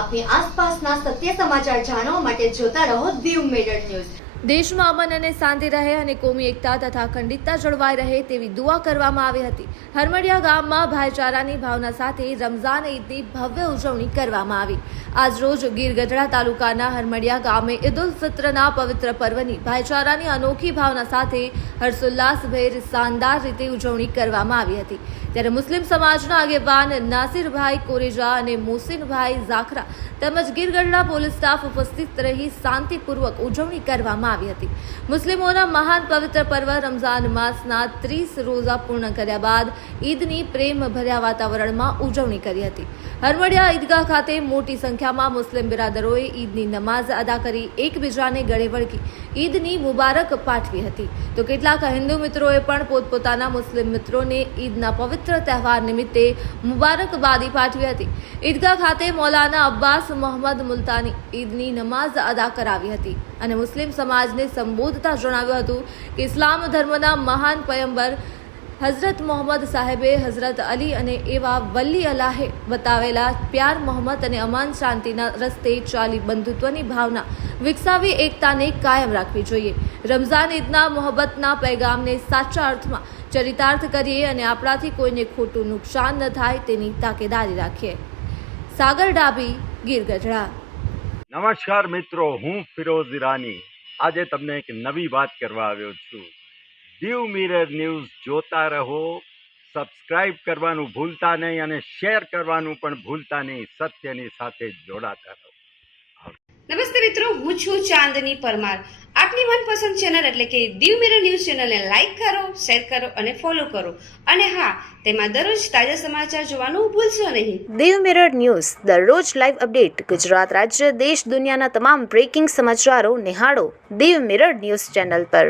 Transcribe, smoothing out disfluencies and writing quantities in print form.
આપની આસપાસના સત્ય સમાચાર જાણવા માટે જોતા રહો દીવ મિરર ન્યૂઝ। દેશમાં અમન અને શાંતિ રહે અને કોમી એકતા તથા અખંડિતતા જળવાઈ રહે તેવી દુઆ કરવામાં આવી હતી। હરમડિયા ગામમાં ભાઈચારાની ભાવના સાથે રમઝાન ઈદની ભવ્ય ઉજવણી કરવામાં આવી। આજ રોજ ગીર ગઢડા તાલુકાના હરમડિયા ગામે ઈદ ઉલ ફિત્રના પવિત્ર પર્વની ભાઈચારાની અનોખી ભાવના સાથે હર્ષોલ્લાસભેર શાનદાર રીતે ઉજવણી કરવામાં આવી હતી। ત્યારે મુસ્લિમ સમાજના આગેવાન નાસિરભાઈ કોરેજા અને મોહસિનભાઈ ઝાખરા તેમજ ગીર ગઢડા પોલીસ સ્ટાફ ઉપસ્થિત રહી શાંતિપૂર્વક ઉજવણી કરવામાં આવી હતી। મુસ્લિમોના મહાન પવિત્ર પર્વ રમઝાન માસના 30 રોઝા પૂર્ણ કર્યા બાદ ઈદની પ્રેમ ભર્યા વાતાવરણમાં ઉજવણી કરી હતી। હરમડિયા ઈદગાહ ખાતે મોટી સંખ્યામાં મુસ્લિમ બિરાદરોએ ઈદની નમાઝ અદા કરી એકબીજાને ગળે વળગી ઈદની મુબારક પાઠવી હતી। તો કેટલાક હિન્દુ મિત્રોએ પણ પોતપોતાના મુસ્લિમ મિત્રોને ઈદના પવિત્ર તહેવાર નિમિત્તે મુબારકબાદી પાઠવી હતી। ઈદગાહ ખાતે મૌલાના અબ્બાસ મોહમ્મદ મુલ્તાની ઈદની નમાઝ અદા કરાવી હતી અને મુસ્લિમ સમાજને સંબોધતા જણાવ્યું હતું કે ઇસ્લામ ધર્મના મહાન પયગંબર હઝરત મોહમ્મદ સાહેબે હઝરત અલી અને એવા વલી અલ્લાહે બતાવેલા પ્યાર મોહમ્મદ અને અમાન શાંતિના રસ્તે ચાલી બંધુત્વની ભાવના વિકસાવી એકતાને કાયમ રાખવી જોઈએ। રમઝાન ઈદના મોહબ્બતના પૈગામને સાચા અર્થમાં ચરિતાર્થ કરીએ અને આપણાથી કોઈને ખોટું નુકસાન ન થાય તેની તાકેદારી રાખીએ। સાગર ડાભી, ગીર ગઢડા। નમસ્કાર મિત્રો, હું ફિરોઝ ઈરાની આજે તમને એક નવી વાત કરવા આવ્યો છું। દીવ મિરર ન્યૂઝ જોતા રહો, સબસ્ક્રાઇબ કરવાનું ભૂલતા નહીં અને શેર કરવાનું પણ ભૂલતા નહીં। સત્યની સાથે જોડાતા રહો। નમસ્તે મિત્રો, હું છું ચાંદની પરમાર। આપની મનપસંદ ચેનલ એટલે કે દીવ મિરર ન્યૂઝ ચેનલને લાઈક કરો, શેર કરો અને ફોલો કરો અને હા, તેમાં દરરોજ તાજા સમાચાર જોવાનું ભૂલશો નહીં। દીવ મિરર ન્યૂઝ દરરોજ લાઈવ અપડેટ ગુજરાત રાજ્ય દેશ દુનિયાના તમામ બ્રેકિંગ સમાચારો નિહાળો દીવ મિરર ન્યૂઝ ચેનલ પર।